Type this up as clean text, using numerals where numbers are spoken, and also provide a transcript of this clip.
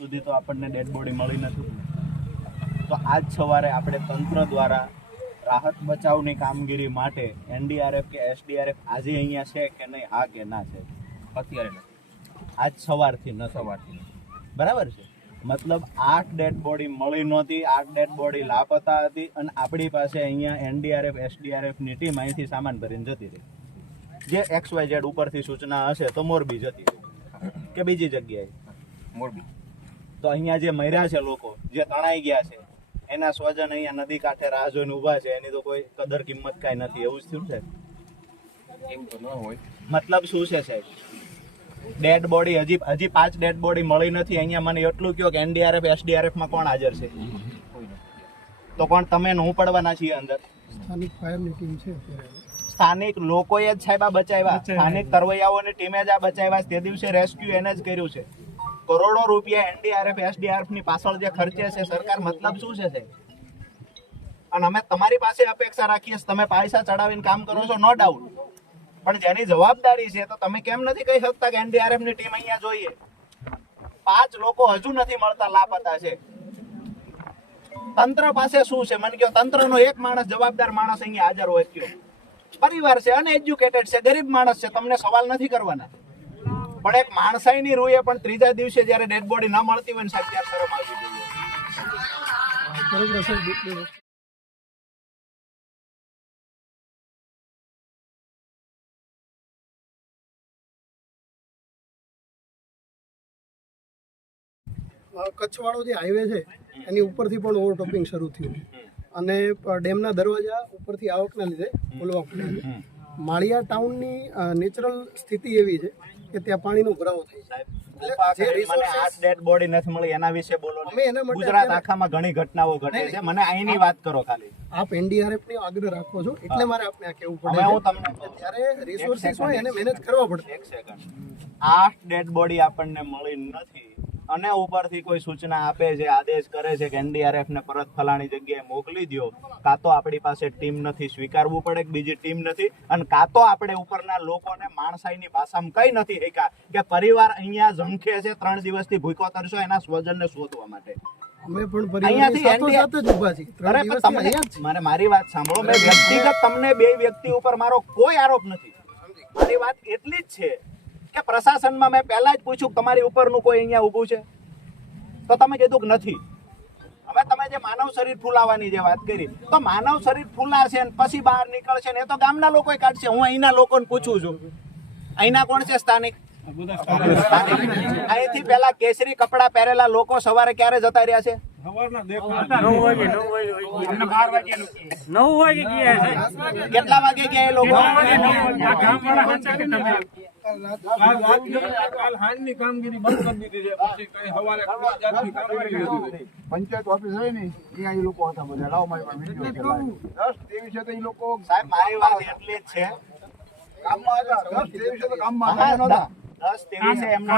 સુધી તો આપણને ડેડ બોડી મળી નથી. તો આજ સવારે આપણે તંત્ર દ્વારા રાહત બચાવની કામગીરી માટે એનડીઆરએફ કે એસડીઆરએફ આજે અહીંયા છે કે નહીં, હા કે ના છે? અત્યારે નથી, આજ સવારથી ન સવારથી બરાબર છે. મતલબ 8 ડેડ બોડી મળી નહોતી, 8 ડેડ બોડી લાપતા હતી અને આપણી પાસે અહીંયા એનડીઆરએફ એસડીઆરએફની ટીમ અહીંથી સામાન ભરીને જતી રહી. જે XYZ ઉપરથી સૂચના હશે તો મોરબી જતી રહી કે બીજી જગ્યાએ મોરબી. તો અહીંયા જે મર્યા છે લોકો, જે તણાઈ ગયા છે, એના સ્વજન અહીંયા નદી કાંઠે રાહ જોઈને ઊભા છે, એની તો કોઈ કદર કિંમત કાંઈ નથી. એવું જ થયું છે. એવું તો ન હોય. મતલબ શું છે સાહેબ? ડેડ બોડી હજી 5 ડેડ બોડી મળી નથી. અહીંયા મને એટલું કહો કે એનડીઆરએફ એસડીઆરએફ માં કોણ હાજર છે? કોઈ નથી. તો કોણ તમે હું પડવાના છીએ અંદર? સ્થાનિક ફાયરની ટીમ છે અત્યારે. સ્થાનિક લોકોએ જ સાહેબ આ બચાવ્યા, સ્થાનિક તરવૈયાઓની ટીમે જ આ બચાવ્યા. તે દિવસે રેસ્ક્યુ એને જ કર્યું છે. કરોડો રૂપિયા એનડીઆરએફ એસડીઆરએફ ની પાછળ જે ખર્ચે છે સરકાર, મતલબ શું છે સાહેબ? અને અમે તમારી પાસે અપેક્ષા રાખીએ તમે પૈસા ચડાવીને કામ કરો છો, નો ડાઉટ, પણ જેની જવાબદારી છે તો તમે કેમ નથી કહી શકતા કે એનડીઆરએફ ની ટીમ અહીંયા જોઈએ? 5 લોકો હજુ નથી મળતા, લાપતા છે. તંત્ર પાસે શું છે મને કહો? તંત્રનો એક માણસ, જવાબદાર માણસ અહીંયા હાજર હોય કયો? પરિવાર છે, અનએજ્યુકેટેડ છે, ગરીબ માણસ છે, તમને સવાલ નથી કરવાના. પણ એક માણસાઈની રૂએ પણ ત્રીજા દિવસે જ્યારે ડેડ બોડી ન મળતી હોય ને સાહેબ, ત્યારે શરમ આવવી જોઈએ. બરોબર સાહેબ. કચ્છવાળો જે હાઈવે છે એની ઉપરથી પણ ઓવરટોપિંગ શરૂ થયું અને ડેમના દરવાજા ઉપરથી આવકના લીધે ખોલવા પડ્યા. માળિયા ટાઉનની નેચરલ સ્થિતિ એવી છે કે ત્યાં પાણીનો ભરાવો થાય છે. મને 8 ડેડ બોડી નથી મળી એના વિશે બોલો. ગુજરાત આખામાં ઘણી ઘટનાઓ ઘટે છે, મને અહીંની વાત કરો ખાલી. આપ એનડીઆરએફ ની આગ્રહ રાખો છો એટલે મારે આપને આ કહેવું પડે. હું તમને ત્યારે રિસોર્સિસ હોય એને મેનેજ કરવા પડે. એક સેકન્ડ, 8 ડેડ બોડી આપણને મળી નથી અને ઉપરથી કોઈ સૂચના આપે છે, આદેશ કરે છે કે એનડીઆરએફ ને પરત ફલાણી જગ્યાએ મોકલી દો. કાં તો આપણી પાસે ટીમ નથી, સ્વીકારવું પડે કે બીજી ટીમ નથી, અને કાં તો આપણે ઉપરના લોકોને માણસાઈની ભાષામાં કઈ નથી શીખ્યા કે પરિવાર અહીંયા ઝંખે છે, 3 દિવસથી ભૂખ્યો તરસ્યો એના સ્વજનને શોધવા માટે. અમે પણ પરિવારની સાથે જ ઊભા છીએ. મારી વાત સાંભળો, મેં વ્યક્તિગત તમને 2 વ્યક્તિ ઉપર મારો કોઈ આરોપ નથી. મારી વાત એટલી જ છે કે પ્રશાસનમાં મેં પહેલા જ પૂછ્યું તમારી ઉપરનું કોઈ અહીંયા ઊભું છે? તો તમે કીધું કે નથી. હવે તમે જે માનવ શરીર ફૂલાવાની જે વાત કરી, તો માનવ શરીર ફૂલાશે ને પછી બહાર નીકળશે ને એ તો ગામના લોકો કાઢશે. હું અહીંના લોકોને પૂછું છું, અહીંના કોણ છે સ્થાનિક? અહીંથી પેલા કેસરી કપડા પહેરેલા લોકો સવારે ક્યારે જતા રહ્યા છે? 9 વાગે કેટલા વાગે ગયા એ લોકો? પંચાયત ઓફિસ હોય ને ત્યાં એ લોકો હતા બધા. લાવ મારી પાસે વિડીયો છે. 10-23 તો એ લોકો સાહેબ મારી વાત એટલી જ છે, કામમાં હતા. 10-23 તો કામમાં હતા. 10-23 એમનો